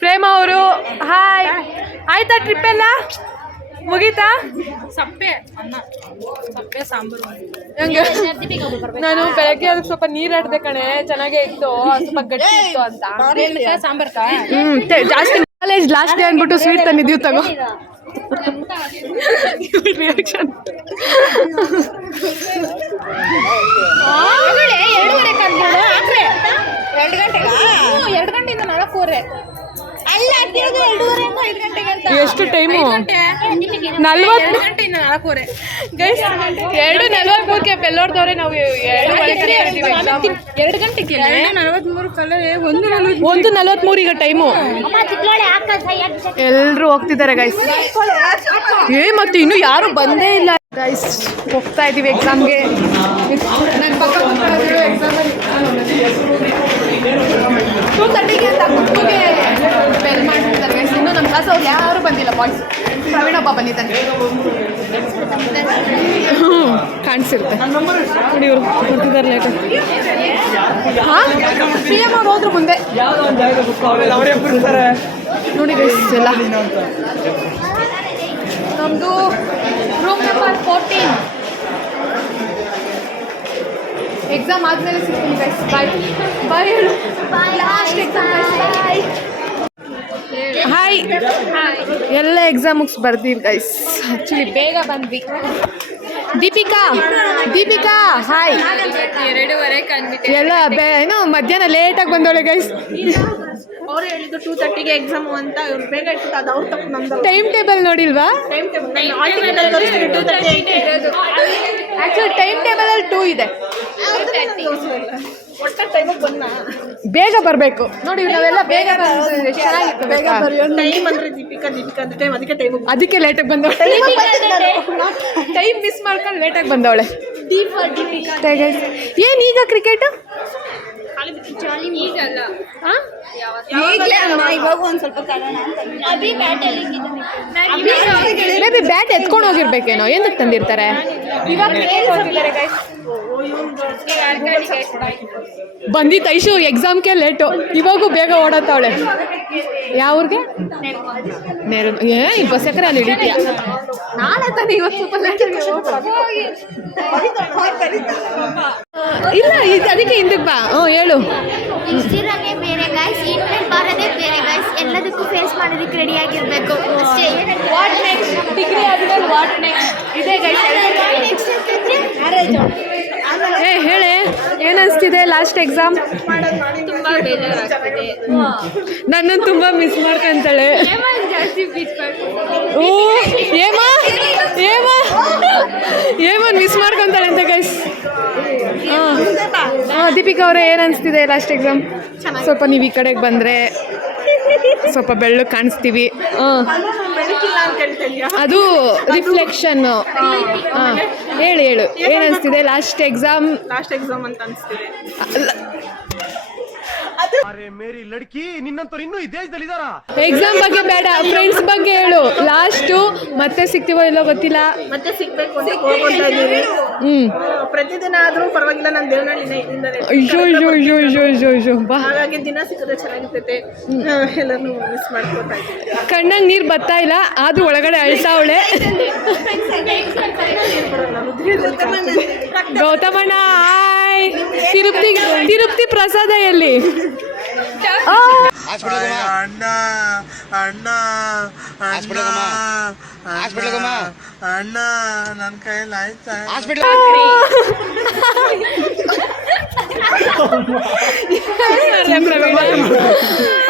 ಪ್ರೇಮ ಅವರು ಹಾಯ್. ಆಯ್ತಾ ಟ್ರಿಪ್ ಎಲ್ಲ ಮುಗೀತಾ? ಸಪ್ಪೆ ಸಾಂಬಾರು. ನಾನು ಬೆಳಗ್ಗೆ ಅದಕ್ಕೆ ಸ್ವಲ್ಪ ನೀರು ಹಾಡ್ದೆ ಕಣೆ. ಚೆನ್ನಾಗೇ ಇತ್ತು, ಸ್ವಲ್ಪ ಗಟ್ಟಿ ಇತ್ತು ಅಂತ. ಸಾಂಬಾರ್ ಜಾಸ್ತಿ ಕಾಲೇಜ್ ಲಾಸ್ಟ್ ಡೇ ಅಂದ್ಬಿಟ್ಟು ಸ್ವೀಟ್ ತಂದಿದ್ದೀವಿ. ತಗೋ ರಿಯಾಕ್ಷನ್. 2 ಗಂಟೆಯಿಂದ 4:30. ಎಷ್ಟು ಟೈಮು? 4:40 ಗೈಸ್ 2:43ಕ್ಕೆ ಬೆಲ್ಲೋರ್ದವ್ರೆ. ನಾವು 2 ಗಂಟೆಗೆ 1:43 ಈಗ ಟೈಮು. ಎಲ್ರು ಹೋಗ್ತಿದ್ದಾರೆ ಗೈಸ್. ಮತ್ತೆ ಇನ್ನು ಯಾರು ಬಂದೇ ಇಲ್ಲ ಗೈಸ್. ಹೋಗ್ತಾ ಇದೀವಿ ಎಕ್ಸಾಮ್ಗೆ. ನನ್ನ ಪಕ್ಕ ಎಕ್ಸಾಮಲ್ಲಿ 2:30ಗೆ ಅಂತ ಕುತ್ತಿಗೆ ಬೆಲ್ ಮಾಡ್ತಿದ್ದಾರೆ ಗೈಸ್. ಇನ್ನೂ ನಮ್ಮ ಕ್ಲಾಸ್ ಅವ್ರು ಯಾರು ಬಂದಿಲ್ಲ ಬಾಯ್ಸ್. ಪ್ರವೀಣ್ ಒಬ್ಬ ಬಂದಿದ್ದಾನೆ. ಕಾಣಿಸಿರುತ್ತೆ ನೋಡಿ, ಇವರು ಬರ್ತಿದ್ದಾರೆ ಲೇಟ್. ಹಾಂ ಪಿ ಎಮ್ ಅವ್ರು ಹೋದ್ರು ಮುಂದೆ ನೋಡಿ ಗೈಸ್. ಎಲ್ಲ ನಮ್ಮದು ರೂಮ್ ನಂಬರ್ 14. ಎಕ್ಸಾಮ್ ಆದಮೇಲೆ ಸಿಗ್ತೀನಿ ಗೈಸ್. ಬಾಯ್ ಬಾಯ್ ಹೇಳು. Last exam. ಹಾಯ್. ಎಲ್ಲ ಎಕ್ಸಾಮ್ ಮುಗಿಸ್ ಬರ್ತೀವಿ ಗೈಸ್. ಆ್ಯಕ್ಚುಲಿ ಬೇಗ ಬಂದ್ವಿ. ದೀಪಿಕಾ ಹಾಯ್. 2:30 ಕಂಡ್ಬಿಟ್ಟು ಎಲ್ಲ ಏನು ಮಧ್ಯಾಹ್ನ ಲೇಟಾಗಿ ಬಂದವಳೆ ಗೈಸ್. ಅವ್ರು ಹೇಳಿದ್ದು 2:30ಗೆ ಎಕ್ಸಾಮು ಅಂತ. ಇವ್ರು ಬೇಗ ಇಟ್ಟು ಅದು ಅವ್ರು ತಪ್ಪು ನಮ್ದು. ಟೈಮ್ ಟೇಬಲ್ ನೋಡಿಲ್ವಾ? ಆ್ಯಕ್ಚುಲಿ ಟೈಮ್ ಟೇಬಲಲ್ಲಿ 2 ಇದೆ. ಒಟ್ಟ ಟೈಮಿಗೆ ಬಂದ ಬೇಗ ಬರಬೇಕು ನೋಡಿ. ನಾವೆಲ್ಲ ಬೇಗ ಬಂದ್ರೆ ಚೆನ್ನಾಗಿತ್ತು. ಬೇಗ ಟೈಮ್ ಅಂದ್ರೆ ದೀಪಿಕಾ ಅಂದ್ರೆ ಟೈಮ್, ಅದಕ್ಕೆ ಟೈಮ್, ಅದಕ್ಕೆ ಲೇಟಾಗಿ ಬಂದವಳೆ. ಟೈಮ್ ಮಿಸ್ ಮಾಡ್ಕೊಂಡು ಲೇಟಾಗಿ ಬಂದವಳೆ. ಏನು ಈಗ ಕ್ರಿಕೆಟ್ ಈಗಲ್ಲ, ಇವಾಗ ಒಂದು ಸ್ವಲ್ಪ ಕಾರಣ ಮೇಬಿ ಬ್ಯಾಟ್ ಎತ್ಕೊಂಡು ಹೋಗಿರ್ಬೇಕೇನೋ. ಏನಕ್ಕೆ ತಂದಿರ್ತಾರೆ? ಬಂದಿತ್ತು ಐಶು ಎಕ್ಸಾಮ್ಗೆ ಲೇಟು. ಇವಾಗೂ ಬೇಗ ಓಡತ್ತವಳೆ. ಯಾವ್ರಿಗೆ? ಈ ಬಸ್ ಎಕರೆ ಅಲ್ಲಿ ಹಿಡಿತೀಯ? ನಾಳೆ ತಾನೆ ಇವತ್ತು ಸ್ವಲ್ಪ ಲೇಟಾಗಿ ಇಲ್ಲ. ಅದಕ್ಕೆ ಹಿಂದಕ್ಕೆ ಬಾ. ಹೇಳು. ಇಷ್ಟಿರೋದೇ ಬೇರೆ ಗೈಸ್, ಇನ್ಮೇಲೆ ಬರೋದೇ ಬೇರೆ ಗೈಸ್. ಎಲ್ಲದಕ್ಕೂ ಫೇಸ್ ಮಾಡೋದಕ್ಕೆ ರೆಡಿ ಆಗಿರಬೇಕು ಅಷ್ಟೇ. What next? ಡಿಗ್ರಿ ಆದ್ಮೇಲೆ ವಾಟ್ ನೆಕ್ಸ್ಟ್ ಇದೆ ಗೈಸ್. ಹೇಳೆ, ಏನು ಅನಿಸ್ತಿದೆ ಲಾಸ್ಟ್ ಎಕ್ಸಾಮ್? ತುಂಬಾ ಬೇಜಾರಾಗ್ತಿದೆ. ನನ್ನನ್ನು ತುಂಬ ಮಿಸ್ ಮಾಡ್ಕೊಂತಾಳೆ. ಜಾಸ್ತಿ ಓ ಏಮನ್ ಮಿಸ್ ಮಾಡ್ಕೊಂತಾಳೆ ಅಂತ ಗೈಸ್. ದೀಪಿಕಾ ಅವರೇ, ಏನು ಅನಿಸ್ತಿದೆ ಲಾಸ್ಟ್ ಎಕ್ಸಾಮ್? ಸ್ವಲ್ಪ ನೀವು ಈ ಕಡೆಗೆ ಬಂದರೆ ಸ್ವಲ್ಪ ಬೆಳ್ಳಗೆ ಕಾಣಿಸ್ತೀವಿ. ಅದು ರಿಫ್ಲೆಕ್ಷನ್. ಹೇಳು ಏನು ಅನಿಸ್ತಿದೆ ಲಾಸ್ಟ್ ಎಕ್ಸಾಮ್ ಅಂತ ಅನಿಸ್ತಿದೆ. ಮೇರಿ ಲಡ್ಕಿ ನಿನ್ನಂತವ್ರು ಇನ್ನೂ ಈ ದೇಶದಲ್ಲಿ ಇದಾರಾ? ಎಕ್ಸಾಮ್ ಬಗ್ಗೆ ಬೇಡ, ಫ್ರೆಂಡ್ಸ್ ಬಗ್ಗೆ ಹೇಳು. ಲಾಸ್ಟು ಮತ್ತೆ ಸಿಗ್ತೀವೋ ಇಲ್ಲೋ ಗೊತ್ತಿಲ್ಲ. ಮತ್ತೆ ಸಿಗ್ಬೇಕು ಅಂತ ಹೋಗ್ತಾ ಇದ್ದೀವಿ. ಪ್ರತಿದಿನ ಆದ್ರೂ ಪರವಾಗಿಲ್ಲ. ನಾನು ಅಯ್ಯೋ ಬಾ. ಹಾಗಾಗಿ ದಿನ ಸಿಕ್ಕಿದ್ರೆ ಚೆನ್ನಾಗಿರ್ತೈತೆ. ಎಲ್ಲರನ್ನೂ ಮಿಸ್ ಮಾಡ್ಕೊತಾ ಇದ್ದೀವಿ. ಕಣ್ಣಂಗೆ ನೀರು ಬರ್ತಾ ಇಲ್ಲ, ಆದ್ರೂ ಒಳಗಡೆ ಅಳ್ತಾವಳೆ. ಗೌತಮಣ್ಣ ಹಾಯ್. ತಿರುಪ್ತಿ ಪ್ರಸಾದ ಎಲ್ಲಿ? ಅಣ್ಣ ಅಣ್ಣ ಅಣ್ಣ ನನ್ನ ಕೈಯಲ್ಲಿ ಆಯ್ತಾ?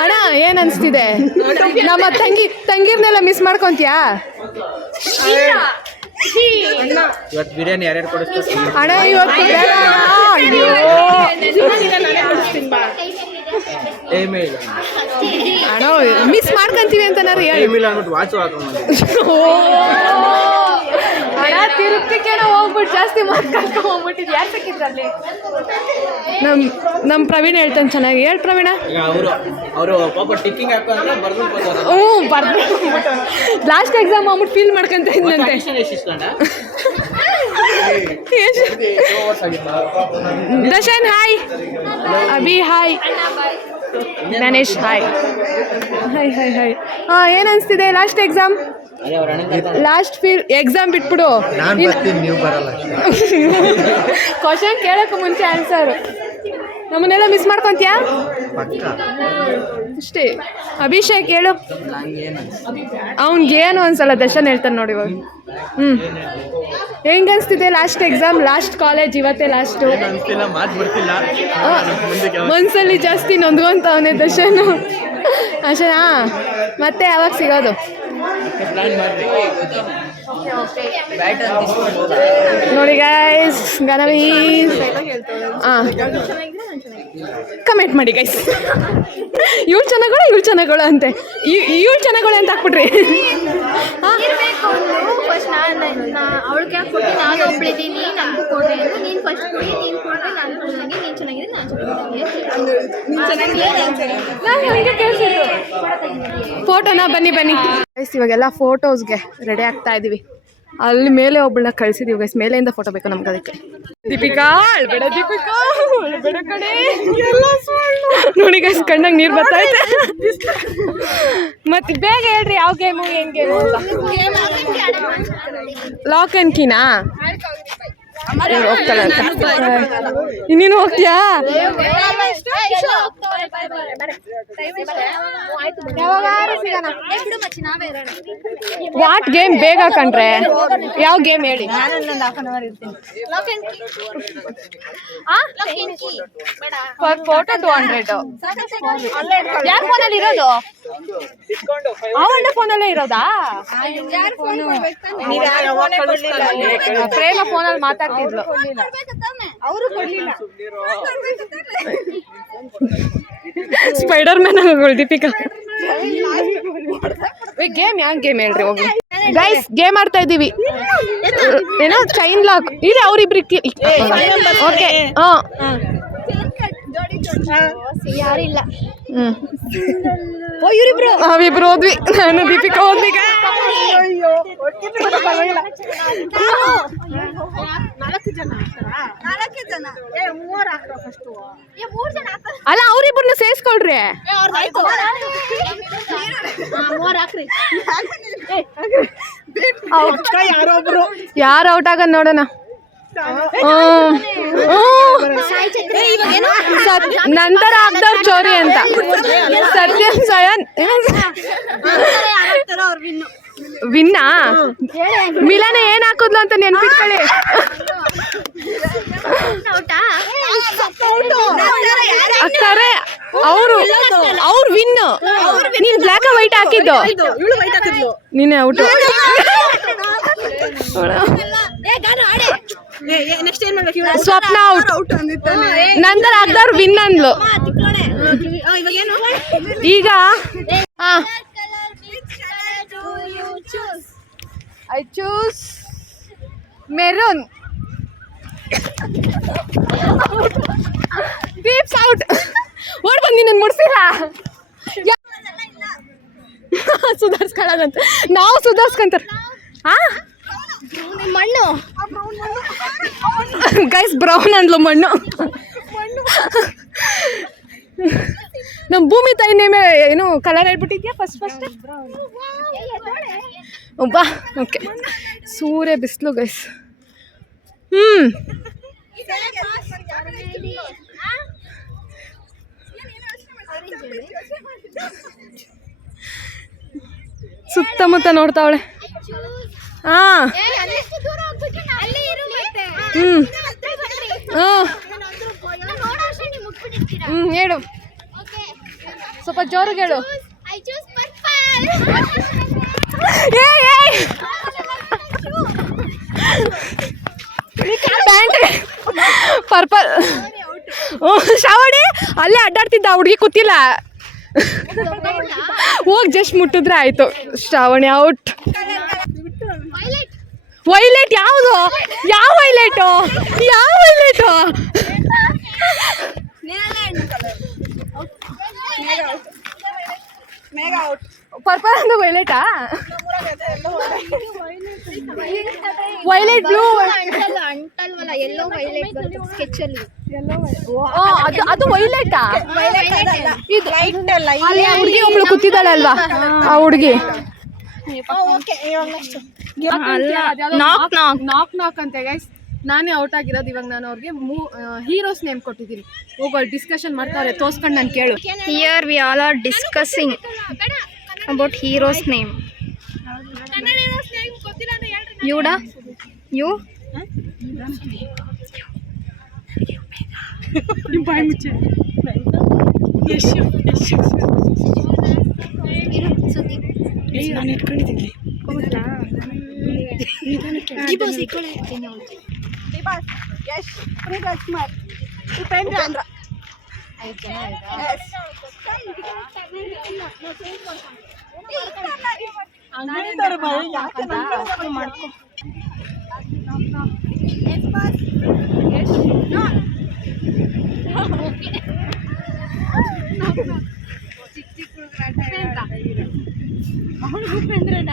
ಅಣ್ಣ ಏನ್ ಅನ್ಸ್ತಿದೆ? ನಮ್ಮ ತಂಗಿರ್ನೆಲ್ಲ ಮಿಸ್ ಮಾಡ್ಕೊಂತೀಯಾ? ಇವತ್ತು ಬಿರಿಯಾನಿ ಯಾರ್ಯಾರು ಕೊಡಿಸ್ತಾರೆ ಅಣ್ಣ? ಇವತ್ತು ಅಣ್ಣ ಮಿಸ್ ಮಾಡ್ಕೊಂತೀವಿ ಅಂತ ವಾಚು ಅಣ್ಣ ತಿರುಪ್ತಿಗೆ ಹೋಗ್ಬಿಟ್ಟು ಜಾಸ್ತಿ ಮಾತಾಡ್ಕೊಂಡು ಹೋಗ್ಬಿಟ್ಟಿದ್ದು. ಯಾರು ಸಿಕ್ಕಿದ್ರಲ್ಲಿ? ನಮ್ಮ ಪ್ರವೀಣ್ ಹೇಳ್ತಾನೆ ಚೆನ್ನಾಗಿ. ಹೇಳಿ ಪ್ರವೀಣ. ಅವರು ಪಾಪ ಟಿಕ್ಕಿಂಗ್ ಹಾಕೊಂಡ್ರೆ ಬರ್ದು ಲಾಸ್ಟ್ ಎಕ್ಸಾಮ್ ಆಗ್ಬಿಟ್ಟು ಫೀಲ್ ಮಾಡ್ಕೊಂತ ಇದ್ದಂತೆ. Darshan hi. Abhi hi. Ganesh hi. ಏನು ಅನಿಸ್ತಿದೆ ಲಾಸ್ಟ್ ಎಕ್ಸಾಮ್? ಲಾಸ್ಟ್ ಎಕ್ಸಾಮ್ ಬಿಟ್ಬಿಡು. ನೀವು ಬರಲ್ಲ. ಕ್ವಶನ್ ಕೇಳೋಕೆ ಮುಂಚೆ ಆನ್ಸರ್. ನಮ್ಮನ್ನೆಲ್ಲ ಮಿಸ್ ಮಾಡ್ಕೊತೀಯಾ? ಅಷ್ಟೇ. ಅಭಿಷೇಕ್ ಹೇಳು. ಅವ್ನಿಗೇನು ಅನ್ಸಲ್ಲ, ದರ್ಶನ್ ಹೇಳ್ತಾನೆ ನೋಡಿ ಇವಾಗ. ಹೆಂಗೆ ಅನಿಸ್ತಿದೆ ಲಾಸ್ಟ್ ಎಕ್ಸಾಮ್, ಲಾಸ್ಟ್ ಕಾಲೇಜ್, ಇವತ್ತೇ ಲಾಸ್ಟು? ಮನ್ಸಲ್ಲಿ ಜಾಸ್ತಿ ನೊಂದ್ಕೊಂತವನೆ ದರ್ಶನ್. ಅಷ್ಟೇನಾ? ಮತ್ತೆ ಯಾವಾಗ ಸಿಗೋದು? ನೋಡಿ ಗೈಸ್, ಗಣವೀಸ್ ಕಮೆಂಟ್ ಮಾಡಿ ಗೈಸ್. ಇವಳು ಚೆನ್ನಾಗಳು ಅಂತೆ. ಇವಳು ಚೆನ್ನಾಗಳು ಅಂತ ಹಾಕ್ಬಿಟ್ರಿ. ಫಸ್ಟ್ ಅವಳಿಗೆ ಯಾಕೆ ಕೊಟ್ಟು ನಾನು ಒಬ್ಳಿದ್ದೀನಿ, ನನಗೂ ಕೊಟ್ಟೆ. ನೀನು ಫಸ್ಟ್ ಕೊಡಿ, ನೀನು ಕೊಟ್ಟರೆ ನಾನು ಕೊಡ್ದಂಗೆ, ನೀನು ಚೆನ್ನಾಗಿದೆ ನಾನು ಚೆನ್ನಾಗಿದೆ. ಫೋಟೋನಾ ಬನ್ನಿ ಬನ್ನಿ ಗೈಸ್, ಇವಾಗೆಲ್ಲ ಫೋಟೋಸ್ಗೆ ರೆಡಿ ಆಗ್ತಾ ಇದೀವಿ. ಅಲ್ಲಿ ಮೇಲೆ ಒಬ್ಬಳನ್ನ ಕಳ್ಸಿದೀವಿ ಗೈಸ್, ಮೇಲೆಯಿಂದ ಫೋಟೋ ಬೇಕು ನಮ್ಗೆ ಅದಕ್ಕೆ. ದೀಪಿಕಾ ಅಳ್ಬೇಡ, ದೀಪಿಕಾ ಅಳ್ಬೇಡ ಕಣೆ. ನೋಡಿ ಗೈಸ್ ಕಣ್ಣಾಗ ನೀರು ಬರ್ತೈತೆ. ಮತ್ತೆ ಬೇಗ ಹೇಳ್ರಿ ಯಾವ ಗೇಮು ಏನ್ ಗೇಮು ಅಂತ. ಲಾಕ್ ಅಂಡ್ ಕೀನಾ ಹೋಗ್ತಾಳೆ ಅಂತ. ಇನ್ನೇನು ಹೋಗ್ತೀಯಾ? ವಾಟ್ ಗೇಮ್ ಬೇಗ ಕಂಡ್ರೆ ಯಾವ ಗೇಮ್ ಹೇಳಿ? ಫೋಟೋ 200. ಯಾರ ಫೋನಲ್ಲಿ ಇರೋದು? ಅವಣ್ಣ ಫೋನಲ್ಲೇ ಇರೋದಾ? ಪ್ರೇಮ ಫೋನಲ್ಲಿ ಮಾತಾಡ್ತಿದ್ಲು. ಸ್ಪೈಡರ್ ಮ್ಯಾನ್ ಆಗೋಳು ದೀಪಿಕಾ. ಗೇಮ್ ಯಾವ ಗೇಮ್ ಹೇಳ್ರಿ ಹೋಗಿ ಗೈಸ್. ಗೇಮ್ ಆಡ್ತಾ ಇದೀವಿ. ಏನೋ ಚೈನ್ ಲಾಕ್. ಇಲ್ಲ ಅವ್ರಿಬ್ರಿಗೆ ಓಕೆ. ಯಾರಿಲ್ಲ. ನಾವಿಬ್ರು ಹೋದ್ವಿ, ನಾನು ದೀಪಿಕಾ ಹೋದ್ವಿ. ಅಲ್ಲ ಅವ್ರಿಬ್ರನ್ನ ಸೇರಿಸ್ಕೊಳ್ರಿ. ಯಾರು ಔಟ್ ಆಗದ್ ನೋಡೋಣ. ನಂತರ ಆಗ್ದವ್ರ ಚೋರಿ ಅಂತ. ಸತ್ಯಂ ಸಯನ್ ವಿನ್ನಾ ಮಿಲನ ಏನ್ ಹಾಕುದ್ಲು ಅಂತ ನೆನ್ಪಿಟ್ಕೊಳ್ಳಿ. ಅಕ್ಕರೆ ಅವ್ರು ವಿನ್. ನೀನ್ ಬ್ಲಾಕ್ ಅಂಡ್ ವೈಟ್ ಹಾಕಿದ್ದು, ನೀನೆ ಔಟ್. ಸ್ವಪ್ನ ಔಟ್. ನಂತರ ಆಗ್ದವ್ರು ವಿನ್ ಅಂದ್ಲು. ಈಗ I choose maroon. Deep's out. ಓಡ್ ಬಂದಿ ನನ್ ಮುಡ್ಸಿಲ್ಲ. ಸುಧಾರ್ಸ್ಕೊಳ್ಳೋದಂತ ನಾವು ಸುಧಾರ್ಸ್ಕೊಂತಾರ. ಮಣ್ಣು ಗೈಸ್ ಬ್ರೌನ್ ಅಂದ್ಲು ಮಣ್ಣು. ನಮ್ಮ ಭೂಮಿ ತಾಯಿ ನೇಮೆ ಏನು ಕಲರ್ ಹೇಳ್ಬಿಟ್ಟಿದ್ಯಾ ಫಸ್ಟ್ ಬಾ. ಓಕೆ ಸೂರ್ಯ ಬಿಸಿಲು ಗೈಸ್. ಸುತ್ತಮುತ್ತ ನೋಡ್ತಾವಳೆ. ಹೇಳು ಸ್ವಲ್ಪ ಜೋರಾಗಿ ಹೇಳು. Pant purple. ಶ್ರಾವಣಿ ಅಲ್ಲೇ ಅಡ್ಡಾಡ್ತಿದ್ದ ಹುಡುಗಿ ಕೂತಿಲ್ಲ. ಹೋಗಿ ಜಸ್ಟ್ ಮುಟ್ಟಿದ್ರೆ ಆಯ್ತು. ಶ್ರಾವಣಿ ಔಟ್. ವೈಲೆಟ್ ಯಾವುದು? ಯಾವ ವೈಲೆಟು? ಯಾವ ವೈಲೆಟು? ಪರ್ಪಲ್ ಅಂದ್ರೆ ವೈಲೆಟಾ? ವೈಲೆಟ್ ಬ್ಲೂ ಅಂಟಲ್ವಲ್ಲ, ಎಲ್ಲೋ ವೈಲೆಟ್ ಸ್ಕೆಚ್ ಅಲ್ಲಿ. ಅದು ವೈಲೆಟಾ? ಇದು ಅಲ್ಲಿ ಹುಡುಗಿ ಒಬ್ಳು ಕೂತಿದ್ದಾಳಲ್ವಾ ಆ ಹುಡುಗಿ. ನಾಕ್ ಅಂತೆ ಗೈಸ್. ನಾನೇ ಔಟ್ ಆಗಿರೋದು. ಇವಾಗ ನಾನು ಅವ್ರಿಗೆ ಹೀರೋಸ್ ನೇಮ್ ಕೊಟ್ಟಿದ್ದೀನಿ. ಹೋಗೋಳು ಡಿಸ್ಕಷನ್ ಮಾಡ್ತಾರೆ, ತೋರ್ಸ್ಕೊಂಡು ನಾನು ಕೇಳು. Here we all are discussing about heroes name. ಯುಡಾ ಯು ನಾನು ಇಟ್ಕೊಂಡಿದ್ದೀನಿ. ಉಪೇಂದ್ರ. ಅವಳು ಉಪೇಂದ್ರನ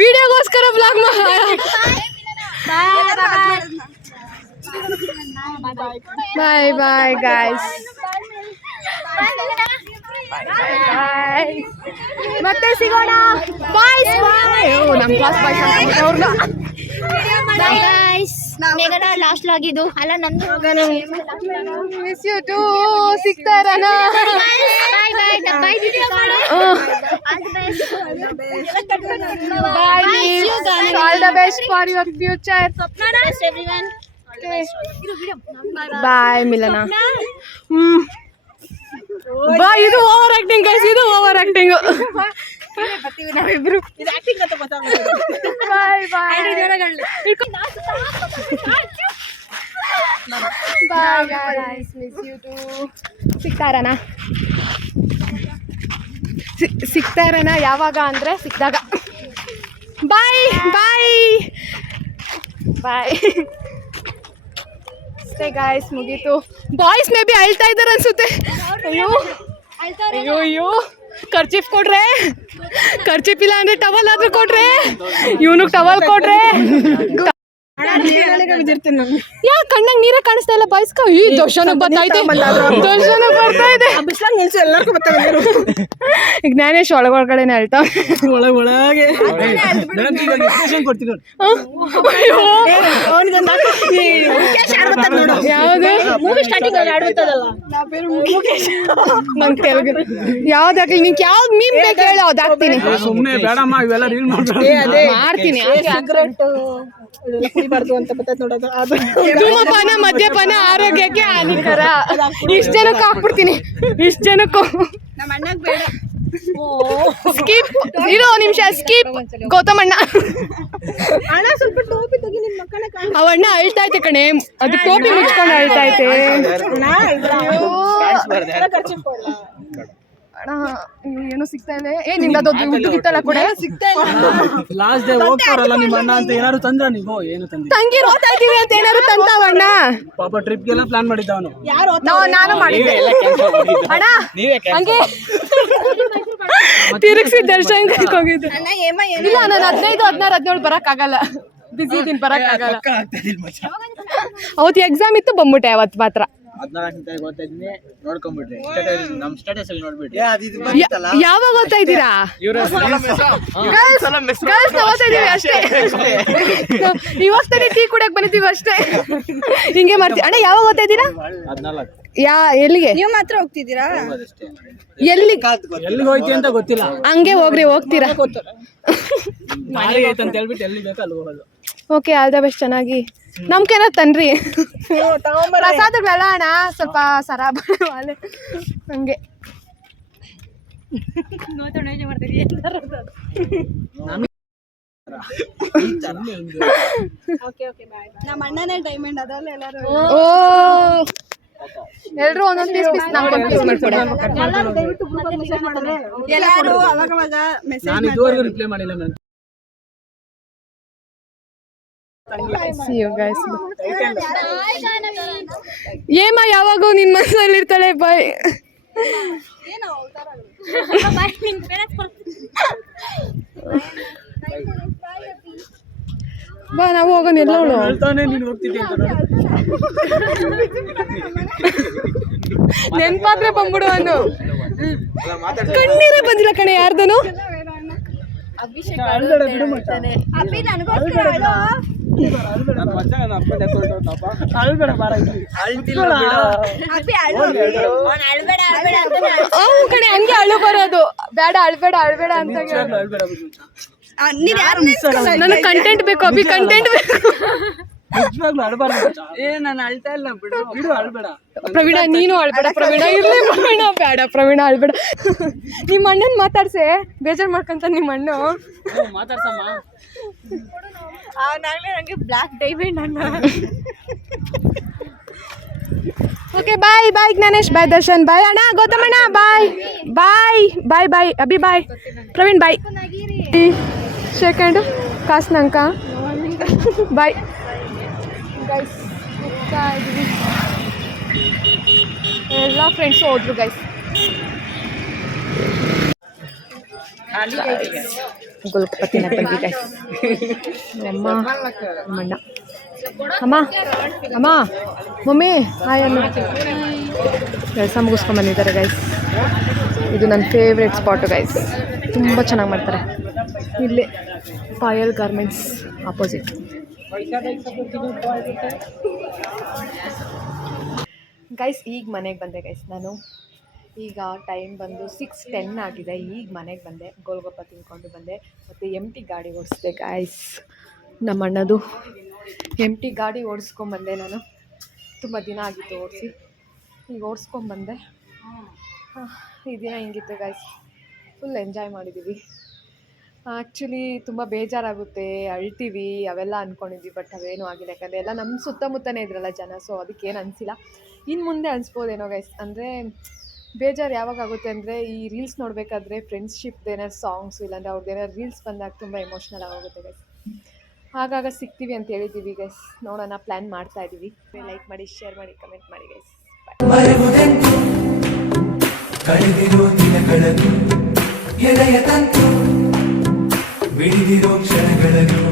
ವಿಡಿಯೋಗೋಸ್ಕರ ಬ್ಲಾಗ್ ಬಾಯ್ ಬಾಯ್ ಗಾಯ್ಸ್. ಮತ್ತೆ ಸಿಗೋಣ. ಬಾಯ್ ಬಾಯ್. ನಮ್ಮ ಕ್ಲಾಸ್ ಬಾಯ್ಸ್ ಅವ್ರನ್ನ ಬಾಯ್ ಗಾಯ್ಸ್. ನೆಗನ ಲಾಸ್ಟ್ ಆಗಿದ್ದು ಅಲ್ಲ ನಂದು. Miss you too. ಸಿಗ್ತಾ ಇರೋಣ. ಬಾಯ್ ಬಾಯ್ ಬಾಯ್ ವಿಡಿಯೋ ಮಾಡು. All the best for your future. Everyone. Bye Milana. Bye. ಇದು ಓವರ್ ಆಕ್ಟಿಂಗ್ ಗೈಸ್, ಇದು ಓವರ್ ಆಕ್ಟಿಂಗ್. ನಾವಿಬ್ರು bye bye bye guys. Miss you too. ಸಿಗ್ತಾ ಇರೋಣ ಯಾವಾಗ ಅಂದರೆ ಸಿಕ್ಕಿದಾಗ. ಬಾಯ್ ಬಾಯ್ ಬಾಯ್. ಅಷ್ಟೇ ಗಾಯ್ಸ್, ಮುಗೀತು. ಬಾಯ್ಸ್ ಮೇ ಬಿ ಅಳ್ತಾ ಇದ್ದಾರೆ ಅನ್ಸುತ್ತೆ. ಅಯ್ಯೋ ಅಯ್ಯೋ ಅಯ್ಯೋ. ಖರ್ಚಿಪ್ ಕೊಡ್ರೆ, ಖರ್ಚಿಪ್ ಇಲ್ಲ ಅಂದ್ರೆ ಟವಲ್ ಆದ್ರೂ ಕೊಡ್ರೆ. ಇವನು ಟವಲ್ ಕೊಡ್ರೆ. ಯಾ ಕಣ್ಣಾಗ ನೀರೇ ಕಾಣಿಸ್ತಾ ಇಲ್ಲ ಬಾಯ್ಸ್ಕ. ಈ ದರ್ಶನಕ್ಕೆ ಬರ್ತೈತೆ, ದರ್ಶನಕ್ಕೆ ಬರ್ತಾ ಇದೆ. ಜ್ಞಾನೇಶ್ ಒಳಗಡೆನೆ ಅಳ್ತಾ. ಒಳಗೆ ನಂಗೆ ತೆಲುಗು ಯಾವ್ದಾಗ್ಲಿ, ನಿಂಗೆ ಯಾವ್ದು ಮೀಮ್ ಬೇಕು ಹೇಳಿ ಅವ್ದು ಹಾಕ್ತೀನಿ. ಮಾಡ್ತೀನಿ. ಧೂಮಪಾನ ಮದ್ಯಪಾನ ಆರೋಗ್ಯಕ್ಕೆ ಹಾನಿಕರ. ಇಷ್ಟು ಜನಕ್ಕೂ ಹಾಕ್ಬಿಡ್ತೀನಿ, ಇಷ್ಟು ಜನಕ್ಕೂ. ಸ್ಕಿಪ್. ಇರೋ ನಿಮಿಷ ಸ್ಕಿಪ್. ಗೌತಮಣ್ಣ ಅವಣ್ಣ ಅಳ್ತಾ ಐತೆ ಕಣೆ, ಅದು ಟೋಪಿ ಮುಚ್ಕೊಂಡು ಅಳ್ತಾ ಐತೆ. ಏನು ಸಿಗ್ತಾ ಇಲ್ಲ. ನಿಂದ ದುಡ್ಡು ಗಿತ್ತಲ್ಲ ಕೂಡ ಲಾಸ್ಟ್ ಡೇ ಹೋಗ್ತಾರಲ್ಲ ನಿಮ್ಮ ಅಣ್ಣ ಅಂತ ಏನಾದ್ರು ತಂದ್ರ ನೀವು? ಏನು ತಂದಿ? ತಂಗಿ ಹೋಗ್ತಾ ಇದೀವಿ ಅಂತ ಏನಾದ್ರು ತಂತಾವಣ್ಣ. ಪಾಪ ಟ್ರಿಪ್ ಗೆಲ್ಲ ಪ್ಲಾನ್ ಮಾಡಿದ್ದವನು. ನಾನು ಮಾಡಿದ್ದೆ ಅಣ್ಣ. ಹಂಗೆ ತಿರುಗಿಸಿ ದರ್ಶನ್ ಹೋಗಿದ್ದು. ಇಲ್ಲ ನಾನು 15, 16, 17 ಬರಕ್ ಆಗಲ್ಲ. ಬಿಸಿ ಇದೀನಿ, ಬರಕ್ ಆಗಲ್ಲ. ಅವತ್ತು ಎಕ್ಸಾಮ್ ಇತ್ತು, ಬಂದ್ಬಿಟ್ಟೆ ಅವತ್ತು ಮಾತ್ರ. 14 ಗೊತ್ತಾಯ್ತೀನಿ, ನೋಡ್ಕೊಂಡ್ಬಿಟ್ರಿ ನಮ್ ಸ್ಟೇಟಸ್ ಅಲ್ಲಿ ನೋಡ್ಬಿಟ್ರಿ. ಯಾವಾಗ ಓದ್ತಾ ಇದ್ದೀರಾ? ಗರ್ಲ್ಸ್ ಓದ್ತಾ ಇದೀವಿ ಅಷ್ಟೇ. ಇವಾಗ ತಾನೇ ಟೀ ಕುಡಿಯಕ್ ಬಂದಿದ್ದೀವಿ ಅಷ್ಟೇ. ಹಿಂಗೆ ಮಾಡ್ತೀವಿ ಅಣ್ಣ. ಯಾವಾಗ ಓದ್ತಾ ಇದ್ದೀರಾ? 14. ಎಲ್ಲಿಗೆ? ನೀವು ಮಾತ್ರ ಹೋಗ್ತಿದ್ದೀರಾ? ಎಲ್ಲಿಗೆ ಹೋಯ್ತಿ ಅಂತ ಗೊತ್ತಿಲ್ಲ. ಹಂಗೆ ಹೋಗ್ರಿ, ಹೋಗ್ತೀರಾ? ಮಾರಿ ಐತೆ ಅಂತ ಹೇಳ್ಬಿಟ್ಟು ಎಲ್ಲಿ ಬೇಕು ಅಲ್ಲಿ ಹೋಗೋದು. Okay, all the best. ಚೆನ್ನಾಗಿ ನಮ್ಗೇನ ತನ್ರಿ ಪ್ರಸಾದಗಳೆಲ್ಲ ಅಣ್ಣ. ಸ್ವಲ್ಪ ಸರ ಬಾಳೆ ಹಂಗೆ. ನಮ್ಮ ಅಣ್ಣನೇ ಡೈಮಂಡ್ ಅದಲ್ಲ ಎಲ್ಲರೂ. ಓ, ಎಲ್ರು ಒಂದೊಂದು ಪೀಸ್ ನಮ್ಗೊಂದು ಪೀಸ್ ಮಾಡ್ಕೊಡಿ. ಎಲ್ಲರೂ ಅವಾಗ ಮೆಸೇಜ್ ನಾನು ಇದುವರೆಗೂ ರಿಪ್ಲೈ ಮಾಡಿಲ್ಲ ನಾನು. ಏಮ ಯಾವಾಗೂ ನಿನ್ ಮನಸ್ಸಲ್ಲಿ ಇರ್ತಾಳೆ. ಬಾಯ್. ಬಾ ನಾವು ಹೋಗೋಣ. ಎಲ್ಲೋಳು ಹೇಳ್ತಾನೆ ನೀನು ಹೋಗ್ತಿದ್ದೆ ಅಂತ. ನೆನ್ಪಾದ್ರೆ ಬಂದ್ಬಿಡು ಅನ್ನು. ಕಣ್ಣೀರೇ ಬಂದಿಲ್ಲ ಕಣೆ ಯಾರ್ದನು. ಕಣೆ ಹಂಗೆ ಅಳು ಬರೋದು. ಬೇಡ ಅಳ್ಬೇಡ ಅಳ್ಬೇಡ ಅಂತ. ನನಗೆ ಕಂಟೆಂಟ್ ಬೇಕು ಅಭಿ, ಕಂಟೆಂಟ್ ಬೇಕು. ನಾನು ಅಳ್ತಾ ಇಲ್ಲ, ಬಿಡು ಬಿಡು, ಅಳ್ಬೇಡ. ಪ್ರವೀಣ ನೀನು ಅಳ್ಬೇಡ. ಪ್ರವೀಣ ಇರ್ಲಿ. ಪ್ರವೀಣ ಬೇಡ. ಪ್ರವೀಣ ಅಳ್ಬೇಡ. ನಿಮ್ಮ ಅಣ್ಣನ್ ಮಾತಾಡ್ಸೆ, ಬೇಜಾರ್ ಮಾಡ್ಕೊಂತ ನಿಮ್ಮ ಅಣ್ಣ. ಮಾತಾಡ್ಸಮ್ಮ. ನಾಗಲೇ ನನಗೆ ಬ್ಲ್ಯಾಕ್ ಡೈಮಂಡ್ ಅಣ್ಣ. ಓಕೆ ಬಾಯ್ ಬಾಯ್ ಜ್ಞಾನೇಶ್ ಬಾಯ್ ದರ್ಶನ್ ಬಾಯ್ ಅಣ್ಣ ಗೌತಮಣ್ಣ ಬಾಯ್ ಬಾಯ್ ಬಾಯ್ ಬಾಯ್ ಅಭಿ ಬಾಯ್ ಪ್ರವೀಣ್ ಬಾಯ್ ಸೆಕೆಂಡು ಕಾಸ್ನಂಕ ಬಾಯ್ ಗೈಸ್ ಎಲ್ಲ ಫ್ರೆಂಡ್ಸು ಹೋದ್ರು ಗೈಸ್. ಗೋಲ್ಕಪತಿನ ಬಂದ್ವಿ ಗೈಸ್. ಅಮ್ಮ ಅಮ್ಮಣ್ಣ ಅಮ್ಮ ಅಮ್ಮ ಮಮ್ಮಿ ಹಾಯ್ ಅಮ್ಮ ಕೆಲಸ ಮುಗಿಸ್ಕೊಂಡು ಬಂದಿದ್ದಾರೆ ಗೈಸ್. ಇದು ನನ್ನ ಫೇವ್ರೆಟ್ ಸ್ಪಾಟು ಗೈಸ್, ತುಂಬ ಚೆನ್ನಾಗಿ ಮಾಡ್ತಾರೆ ಇಲ್ಲೇ ಪಾಯಲ್ ಗಾರ್ಮೆಂಟ್ಸ್ ಆಪೋಸಿಟ್. ಗೈಸ್ ಈಗ ಮನೆಗೆ ಬಂದೆ ಗೈಸ್ ನಾನು. ಈಗ ಟೈಮ್ ಬಂದು 6:10 ಆಗಿದೆ. ಈಗ ಮನೆಗೆ ಬಂದೆ, ಗೋಲ್ಗಪ್ಪ ತಿನ್ಕೊಂಡು ಬಂದೆ ಮತ್ತು ಎಂಟಿ ಗಾಡಿ ಓಡಿಸ್ದೆ ಗೈಸ್. ನಮ್ಮ ಅಣ್ಣದು ಎಂಟಿ ಗಾಡಿ ಓಡಿಸ್ಕೊಂಬಂದೆ ನಾನು. ತುಂಬ ದಿನ ಆಗಿತ್ತು ಓಡಿಸಿ, ಈಗ ಓಡಿಸ್ಕೊಂಬಂದೆ. ಈ ದಿನ ಹಿಂಗಿತ್ತು ಗೈಸ್, ಫುಲ್ ಎಂಜಾಯ್ ಮಾಡಿದ್ದೀವಿ. ಆ್ಯಕ್ಚುಲಿ ತುಂಬ ಬೇಜಾರಾಗುತ್ತೆ, ಅಳ್ತೀವಿ ಅವೆಲ್ಲ ಅಂದ್ಕೊಂಡಿದ್ವಿ, ಬಟ್ ಅವೇನೂ ಆಗಿಲ್ಲ. ಯಾಕಂದರೆ ಎಲ್ಲ ನಮ್ಮ ಸುತ್ತಮುತ್ತನೇ ಇದ್ರಲ್ಲ ಜನ, ಸೊ ಅದಕ್ಕೇನು ಅನಿಸಿಲ್ಲ. ಇನ್ನು ಮುಂದೆ ಅನಿಸ್ಬೋದೇನೋ ಗೈಸ್. ಅಂದರೆ ಬೇಜಾರು ಯಾವಾಗ ಆಗುತ್ತೆ ಅಂದರೆ ಈ ರೀಲ್ಸ್ ನೋಡಬೇಕಾದ್ರೆ ಫ್ರೆಂಡ್ಶಿಪ್ದು ಏನಾದ್ರು ಸಾಂಗ್ಸು ಇಲ್ಲಾಂದರೆ ಅವ್ರದ್ದು ಏನಾದ್ರು ರೀಲ್ಸ್ ಬಂದಾಗ ತುಂಬ ಎಮೋಷ್ನಲ್ ಆಗೋಗುತ್ತೆ ಗೈಸ್. ಆಗಾಗ ಸಿಗ್ತೀವಿ ಅಂತ ಹೇಳಿದ್ದೀವಿ ಗೈಸ್, ನೋಡೋಣ, ಪ್ಲ್ಯಾನ್ ಮಾಡ್ತಾ ಇದ್ದೀವಿ. ಲೈಕ್ ಮಾಡಿ, ಶೇರ್ ಮಾಡಿ, ಕಮೆಂಟ್ ಮಾಡಿ ಗೈಸ್. ಕಳೆದಿರೋ ದಿನಗಳನ್ನು ಎದೆಯ ತಂತು ಬಿಡಿದಿರೋ ಕ್ಷಣಗಳನ್ನು